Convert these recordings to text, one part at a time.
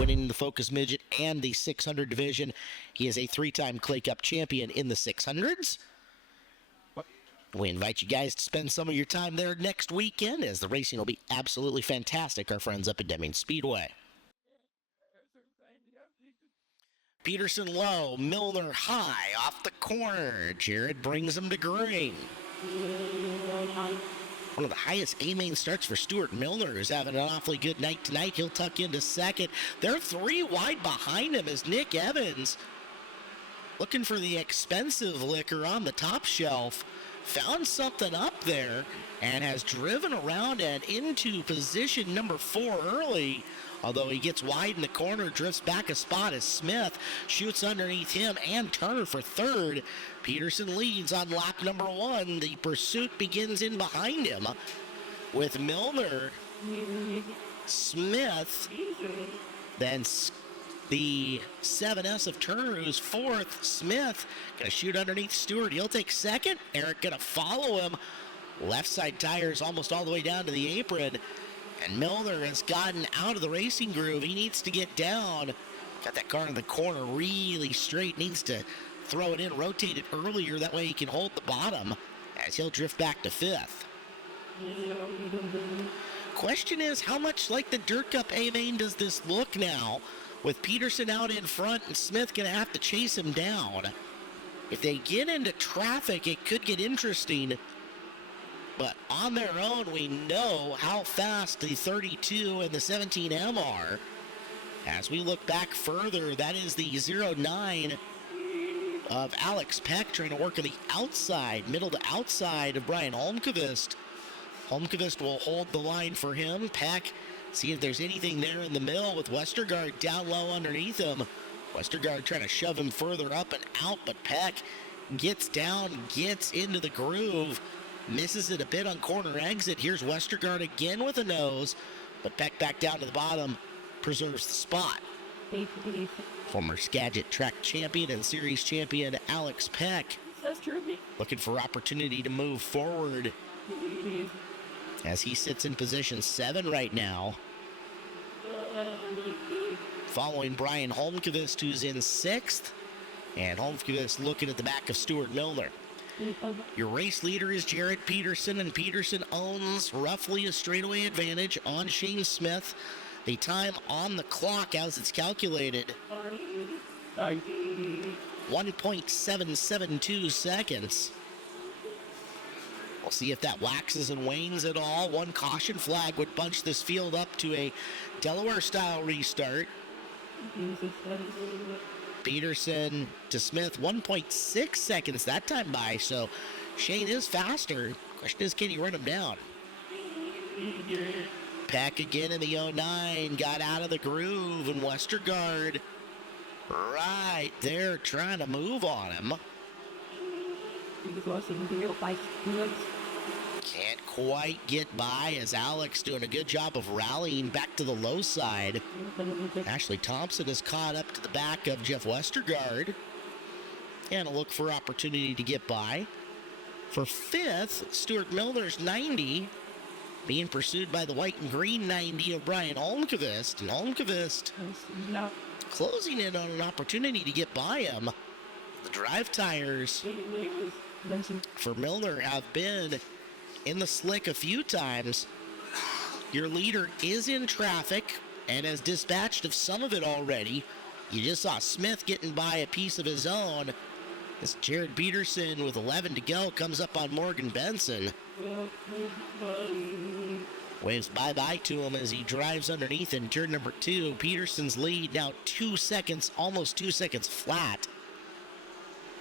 winning the Focus Midget and the 600 division. He is a 3-time Clay Cup champion in the 600s. We invite you guys to spend some of your time there next weekend, as the racing will be absolutely fantastic, our friends up at Deming Speedway. Peterson low, Milner high, off the corner. Jared brings him to green. One of the highest A-main starts for Stuart Milner, who's having an awfully good night tonight. He'll tuck into second. They're 3 wide behind him as Nick Evans, looking for the expensive liquor on the top shelf, found something up there and has driven around and into position number 4 early. Although he gets wide in the corner, drifts back a spot as Smith shoots underneath him and Turner for third. Peterson leads on lap number 1. The pursuit begins in behind him with Milner, Smith, then the 7S of Turner, who's 4th. Smith going to shoot underneath Stewart. He'll take second. Eric going to follow him. Left side tires almost all the way down to the apron. And Milner has gotten out of the racing groove. He needs to get down. Got that car in the corner really straight. Needs to throw it in, rotate it earlier. That way he can hold the bottom as he'll drift back to 5th. Question is, how much like the Dirt Cup A-Main does this look now? With Peterson out in front and Smith going to have to chase him down. If they get into traffic, it could get interesting. But on their own, we know how fast the 32 and the 17M are. As we look back further, that is the 09 of Alex Peck trying to work on the outside, middle to outside of Brian Holmqvist. Holmqvist will hold the line for him. Peck, see if there's anything there in the middle with Westergaard down low underneath him. Westergaard trying to shove him further up and out, but Peck gets down, gets into the groove. Misses it a bit on corner exit. Here's Westergaard again with a nose, but Peck back down to the bottom, preserves the spot. Former Skagit track champion and series champion Alex Peck looking for opportunity to move forward as he sits in position 7 right now, following Brian Holmqvist, who's in 6th, and Holmqvist looking at the back of Stuart Milner. Your race leader is Jared Peterson, and Peterson owns roughly a straightaway advantage on Shane Smith. The time on the clock as it's calculated, 1.772 seconds. We'll see if that waxes and wanes at all. One caution flag would bunch this field up to a Delaware-style restart. Peterson to Smith, 1.6 seconds that time by, so Shane is faster. Question is, can he run him down? Peck again in the 09, got out of the groove, and Westergaard right there trying to move on him. Can't quite get by as Alex doing a good job of rallying back to the low side. Ashley Thompson is caught up to the back of Jeff Westergaard. And a look for opportunity to get by. For 5th, Stuart Milner's 90, being pursued by the white and green 90 of Brian Holmqvist. And Holmqvist closing in on an opportunity to get by him. The drive tires for Milner have been in the slick a few times. Your leader is in traffic and has dispatched of some of it already. You just saw Smith getting by a piece of his own. As Jared Peterson with 11 to go comes up on Morgan Benson. Waves bye-bye to him as he drives underneath in turn number 2. Peterson's lead now 2 seconds, almost 2 seconds flat,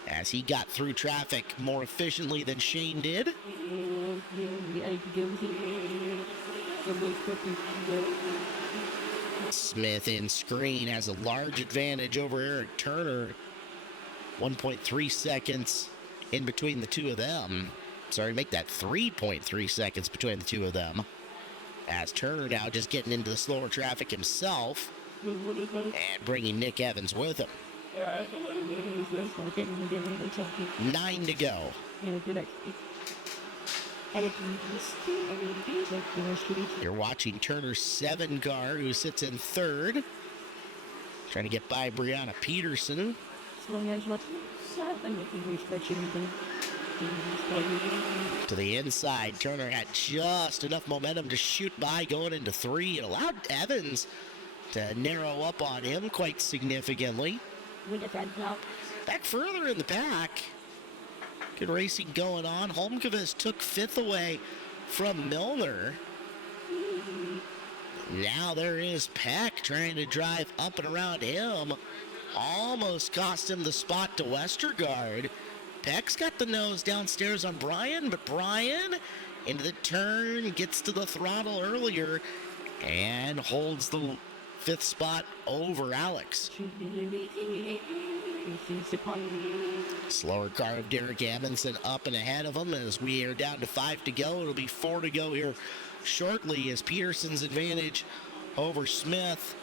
as he got through traffic more efficiently than Shane did. Smith in screen has a large advantage over Eric Turner. 1.3 seconds in between the two of them. Sorry, make that 3.3 seconds between the two of them. As Turner now just getting into the slower traffic himself and bringing Nick Evans with him. 9 to go. You're watching Turner's 7 car, who sits in 3rd. Trying to get by Brianna Peterson. To the inside. Turner had just enough momentum to shoot by going into 3. It allowed Evans to narrow up on him quite significantly. Back further in the pack. Good racing going on. Holmqvist took 5th away from Milner. Now there is Peck trying to drive up and around him. Almost cost him the spot to Westergaard. Peck's got the nose downstairs on Brian, but Brian into the turn, gets to the throttle earlier, and holds the 5th spot over Alex. Slower car of Derek Amundsen up and ahead of him as we are down to 5 to go. It'll be 4 to go here shortly as Peterson's advantage over Smith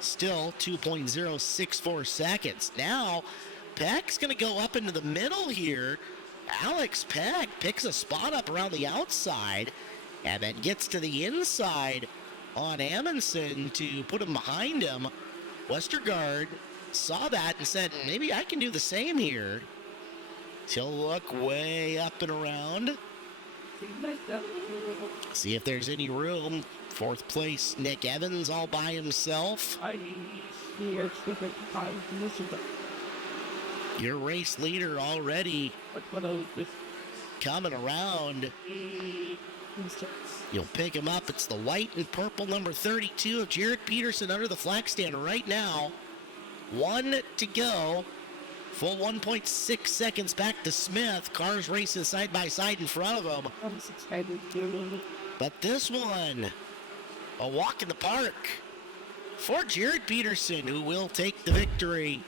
still 2.064 seconds. Now Peck's going to go up into the middle here. Alex Peck picks a spot up around the outside and then gets to the inside on Amundsen to put him behind him. Westergaard saw that and said, maybe I can do the same here. He'll look way up and around. See if there's any room. 4th place, Nick Evans all by himself. Your race leader already coming around. You'll pick him up. It's the white and purple number 32 of Jared Peterson under the flag stand right now. 1 to go. Full 1.6 seconds back to Smith. Cars racing side by side in front of him. But this one, a walk in the park for Jared Peterson, who will take the victory.